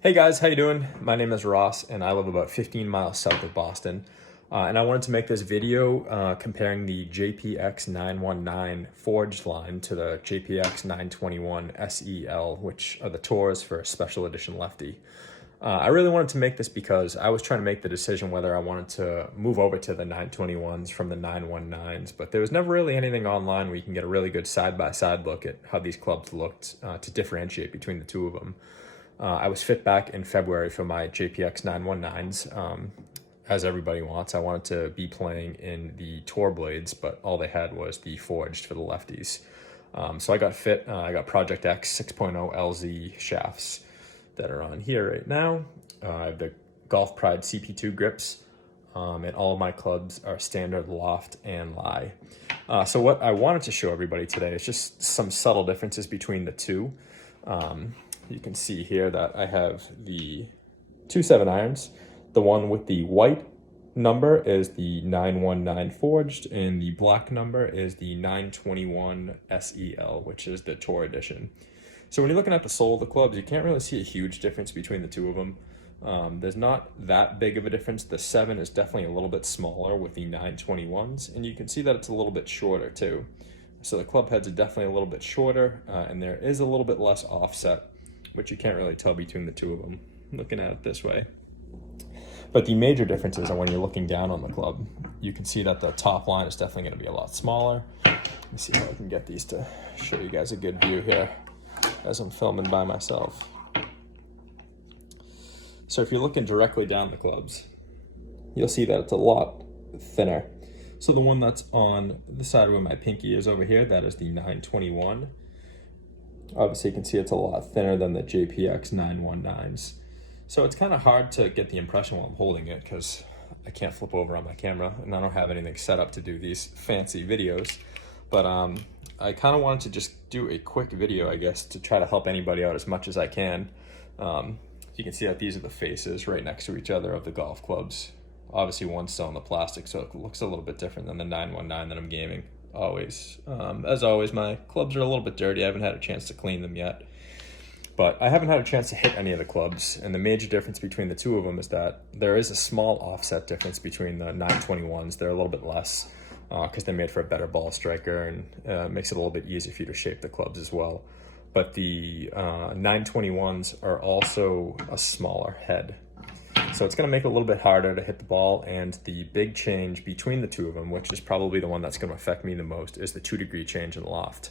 Hey guys, how you doing? My name is Ross and I live about 15 miles south of Boston. And I wanted to make this video comparing the JPX 919 forged line to the JPX 921 SEL, which are the Tours for special edition lefty. I really wanted to make this because I was trying to make the decision whether I wanted to move over to the 921s from the 919s, but there was never really anything online where you can get a really good side-by-side look at how these clubs looked to differentiate between the two of them. I was fit back in February for my JPX 919s. As everybody wants, I wanted to be playing in the Tour blades, but all they had was the forged for the lefties. So I got fit. I got Project X 6.0 LZ shafts that are on here right now. I have the Golf Pride CP2 grips, and all of my clubs are standard loft and lie. So what I wanted to show everybody today is just some subtle differences between the two. You can see here that I have the 2 7-irons. The one with the white number is the 919 forged, and the black number is the 921 SEL, which is the Tour edition. So when you're looking at the sole of the clubs, you can't really see a huge difference between the two of them. There's not that big of a difference. The 7 is definitely a little bit smaller with the 921s, and you can see that it's a little bit shorter too. So the club heads are definitely a little bit shorter, and there is a little bit less offset, which you can't really tell between the two of them looking at it this way. But the major differences are when you're looking down on the club. You can see that the top line is definitely going to be a lot smaller. Let me see how I can get these to show you guys a good view here as I'm filming by myself. So if you're looking directly down the clubs, you'll see that it's a lot thinner. So the one that's on the side where my pinky is over here, that is the 921. Obviously you can see it's a lot thinner than the JPX 919s. So it's kind of hard to get the impression while I'm holding it because I can't flip over on my camera and I don't have anything set up to do these fancy videos. But I kind of wanted to just do a quick video, I guess, to try to help anybody out as much as I can. You can see that these are the faces right next to each other of the golf clubs. Obviously one's still in the plastic, so it looks a little bit different than the 919 that I'm gaming. As always, my clubs are a little bit dirty. I haven't had a chance to clean them yet, but I haven't had a chance to hit any of the clubs. And the major difference between the two of them is that there is a small offset difference between the 921s. They're a little bit less because they're made for a better ball striker, and makes it a little bit easier for you to shape the clubs as well. But the 921s are also a smaller head. So it's going to make it a little bit harder to hit the ball, and the big change between the two of them, which is probably the one that's going to affect me the most, is the 2-degree change in loft.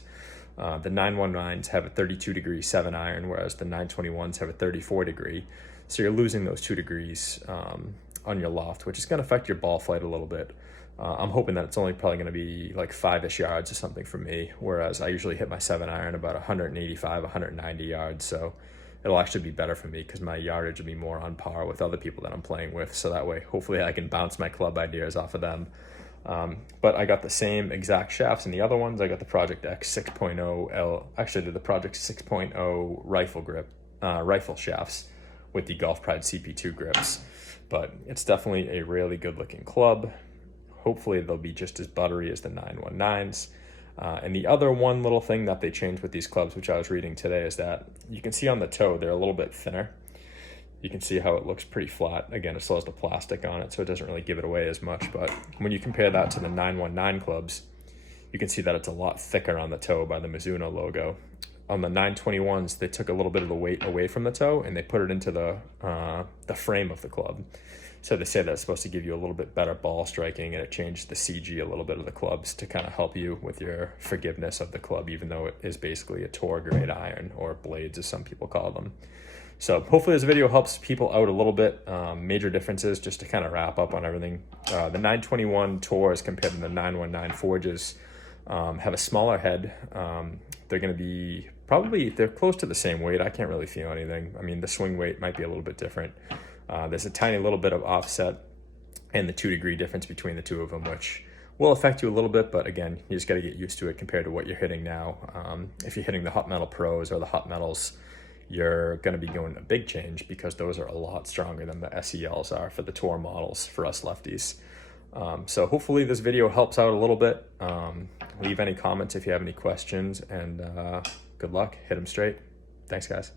The 919s have a 32-degree 7-iron, whereas the 921s have a 34-degree. So you're losing those 2 degrees on your loft, which is going to affect your ball flight a little bit. I'm hoping that it's only probably going to be like 5-ish yards or something for me, whereas I usually hit my 7-iron about 185, 190 yards. So it'll actually be better for me because my yardage will be more on par with other people that I'm playing with. So that way, hopefully I can bounce my club ideas off of them. But I got the same exact shafts in the other ones. I got the Project X 6.0 actually the Project 6.0 rifle grip, rifle shafts with the Golf Pride CP2 grips. But it's definitely a really good looking club. Hopefully they'll be just as buttery as the 919s. And the other one little thing that they changed with these clubs, which I was reading today, is that you can see on the toe, they're a little bit thinner. You can see how it looks pretty flat. Again, it still has the plastic on it, so it doesn't really give it away as much. But when you compare that to the 919 clubs, you can see that it's a lot thicker on the toe by the Mizuno logo. On the 921s, they took a little bit of the weight away from the toe and they put it into the frame of the club. So they say that it's supposed to give you a little bit better ball striking, and it changed the CG a little bit of the clubs to kind of help you with your forgiveness of the club, even though it is basically a tour grade iron, or blades as some people call them. So hopefully this video helps people out a little bit. Major differences, just to kind of wrap up on everything. The 921 Tours compared to the 919 Forges have a smaller head. They're going to be they're close to the same weight. I can't really feel anything. I mean, the swing weight might be a little bit different. There's a tiny little bit of offset and the 2-degree difference between the two of them, which will affect you a little bit, but again, you just got to get used to it compared to what you're hitting now. If you're hitting the Hot Metal Pros or the Hot Metals, you're going to be going a big change because those are a lot stronger than the SELs are for the Tour models for us lefties. So hopefully this video helps out a little bit. Leave any comments if you have any questions, and good luck. Hit them straight. Thanks, guys.